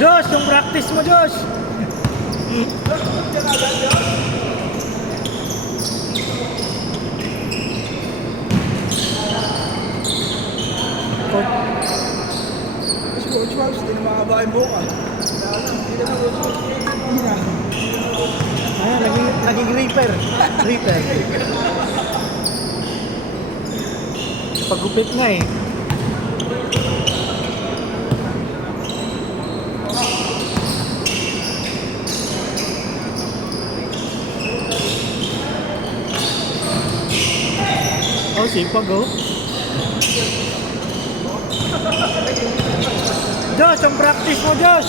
Josh, yung practice mo, Josh. Kasi Coach Marks, hindi na makaba yung buka. Hindi na Coach Marks. Ayan, naging reaper. Reaper. Pagupit nga eh. Oh, sipag oh. Josh, ang practice mo, Josh.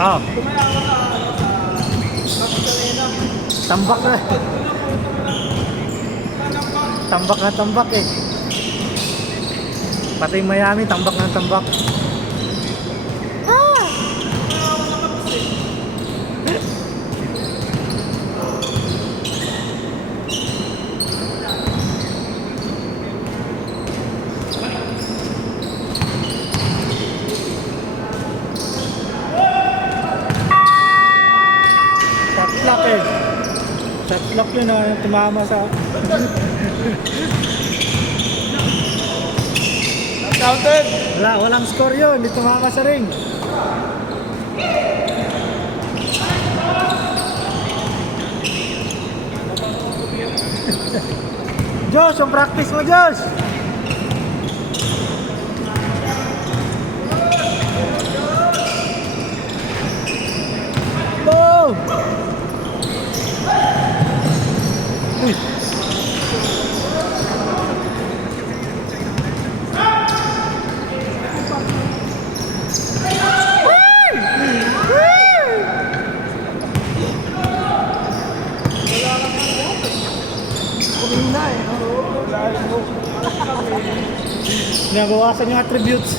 Ah, Kumaya ka na sa Magdalena. tambak na. Tambak na tambak eh. Pati yung Miami, tambak na tambak. Ah! Tatlak eh. Tatlak yun ah, tumama sa... Counted! Walang score yun, hindi tumama sa ring. Josh, yung practice mo, Josh. Oh! Kumina eh. Wala yung buka. Nabawasan yung attributes.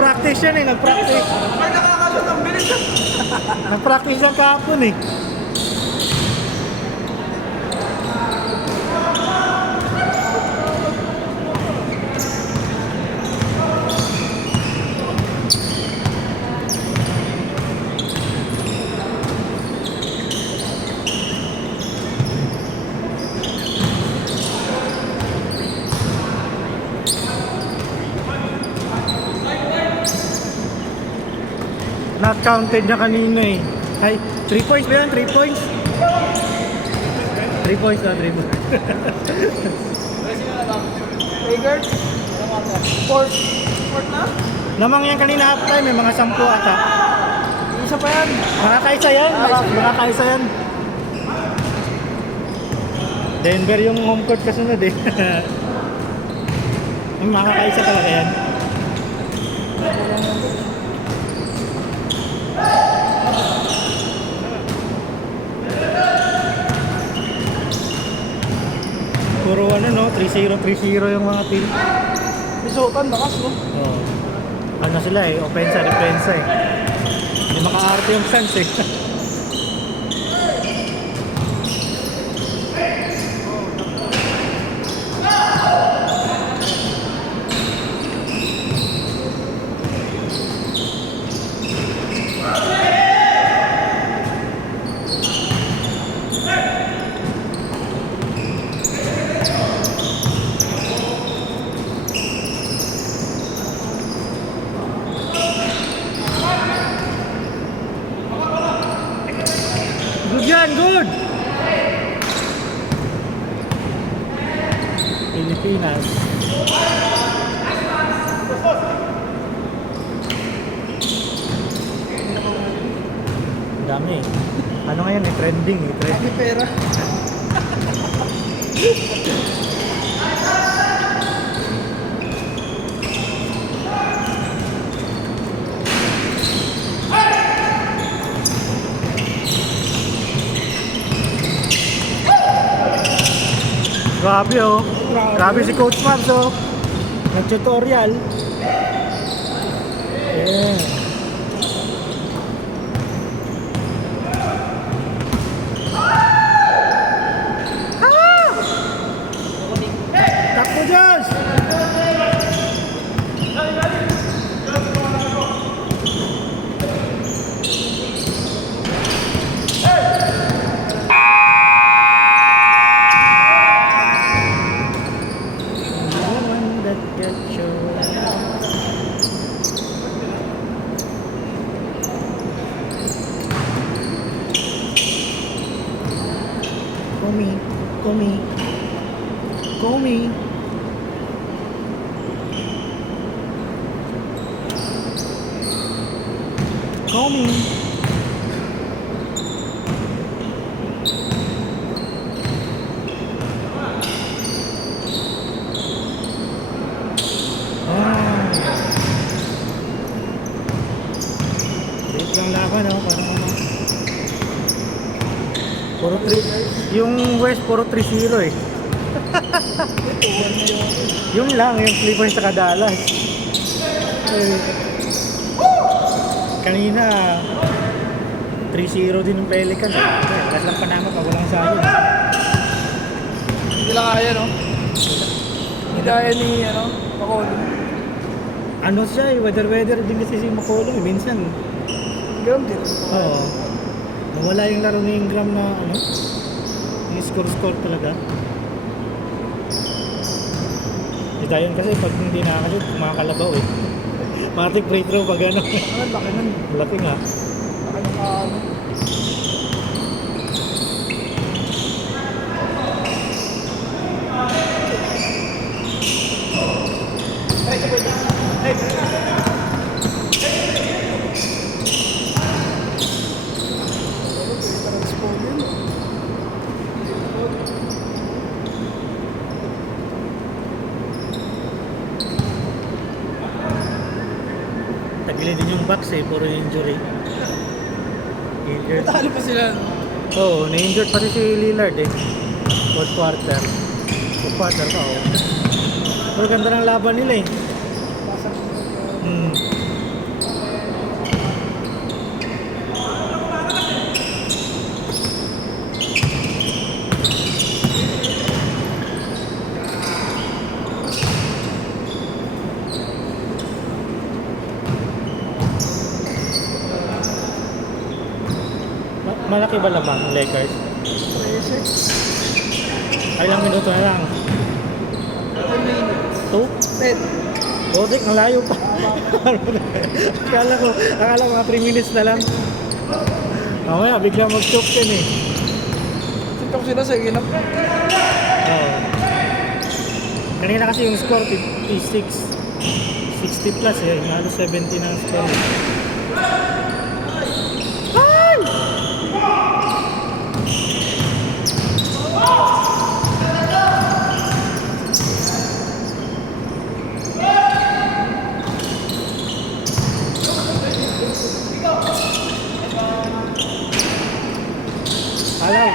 Practice yan eh, nag-practice. Ay, nakakasot ang bilis. Nag-practice yan kahapon eh. Not counted na kanina eh. Ay, 3 points ba yan? 3 points? 3 points na, 3 points. Triggered? Fourth. Fourth na? Namang yan kanina half time, may mga 10 ata. Isa pa yan. Makakaisa yan, makakaisa yan. Denver yung home court kasunod eh. Makakaisa talaga yan. Puro ano no, 3-0, 3-0 yung mga team. Isutan, bakas no? Oh. Ano sila eh, offensa, defensa eh. Hindi maka-arte yung Suns eh. Pilipinas. Ang dami eh. Ano ngayon eh, trending eh. Trending. May pera. Grabe oh. Grabe si Coach Mabs oh. Nag-tutorial. Yeah. Takbo Diyos! Woman that gets you. Call me, call me, call me. Call me. Wait lang laban oh, parang ano. Puro 3, yung West puro 3-0 eh. Yun lang, yung Clippers sa Dallas. Eh, kanina 3-0 din yung Pelicans. Lakas lang Panama pa, walang sabi. Hindi lang kaya, no? Hindi kaya ni, ano, Paolo. Ano siya eh, weather din kasi si McCollum eh, minsan. Ganun din. Oo. Nawala yung laro ni Ingram na ano, yung score talaga. Dayon kasi pag hindi nakakashoot, kumakalabaw eh. Matik free throw pag ano. Ano, laki nun. Laki nga. Laki ng ano. Tagilid din yung Bucks eh, puro injury. Injured. Talo pa sila. Oo, na-injured pati si Lillard eh. Fourth quarter. Fourth quarter pa oh. Pero ganda ng laban nila eh. Hmm. Malaki ba lamang Lakers? 13 Ay lang minuto na lang. 2? 10. Bodik, ang layo pa. akala ko mga 3 minutes na lang. Mamaya, bigla mag-choke yan eh. Sintok sila sa ginap. Oo. Kanina kasi yung score 56. 60 plus eh. Halos 70 na ang score. Alaw.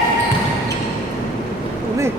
Uli.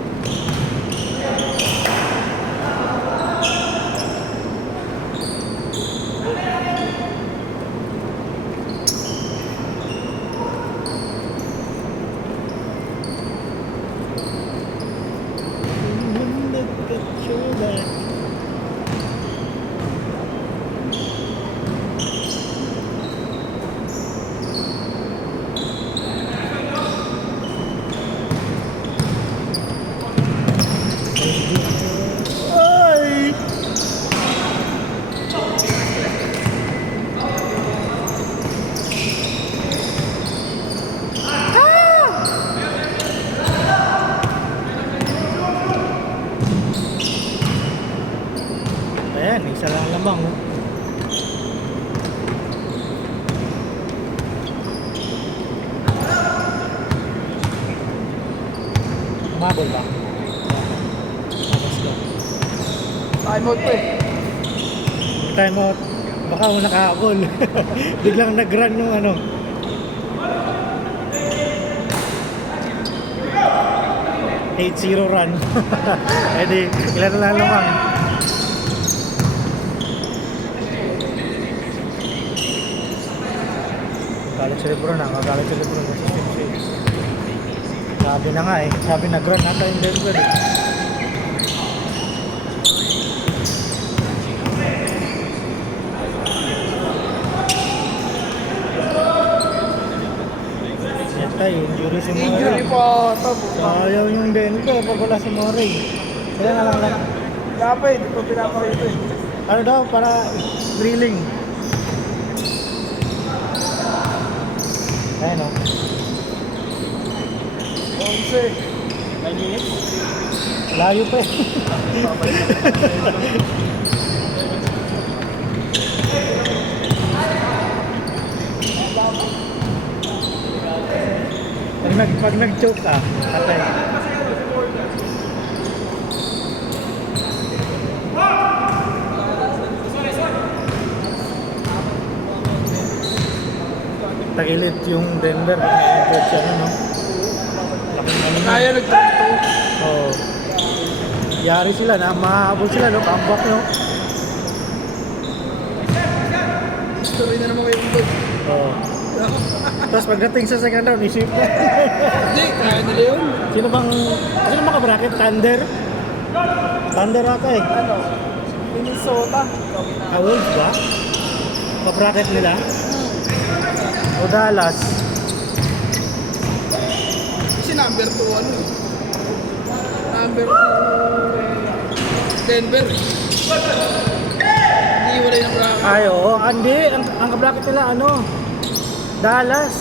Umabol ba? Tapos ba? Time out pa eh. Time out. Baka mo nakahabol. Biglang nag-run nung ano. ...8-0 run. Eh di, ilan na lang lamang. Galit si Lebron na, kagalit si Lebron. Sabi na nga eh, sabi nag-run nata yung Denver eh. Yata injury si Murray. Injury pa ata po. Ayaw yung Denver pag wala si Murray. Kaya nga lang. Dapat eh, di pa pinapakita eh. Ano daw, para drilling. Ayun o. 11. 9 minutes. Layo pa eh. Pag nag-choke ka, atay. Tagilid yung Denver pag may-injured siya, no? Laking ano na. Kaya nagtagto. Oo. Yari sila na, mahabol sila, no? Comeback, no? Story na naman kayo doon. Oo. Tapos pagdating sa second round, isip na. Hindi, kaya nila yun. Sino bang ka-bracket? Thunder? Thunder ata eh. Ano? Minnesota. Wolves ba? Pa-bracket nila? O Dallas? Kasi number 2 ano eh. Number 2 Denver. Hindi wala yung bracket. Ay, oo. Hindi. Ang ka-bracket nila, ano? Dallas.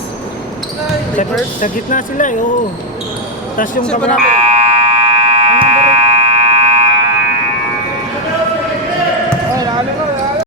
Sa gitna sila eh, oo. Tapos yung Kasi ka-bracket,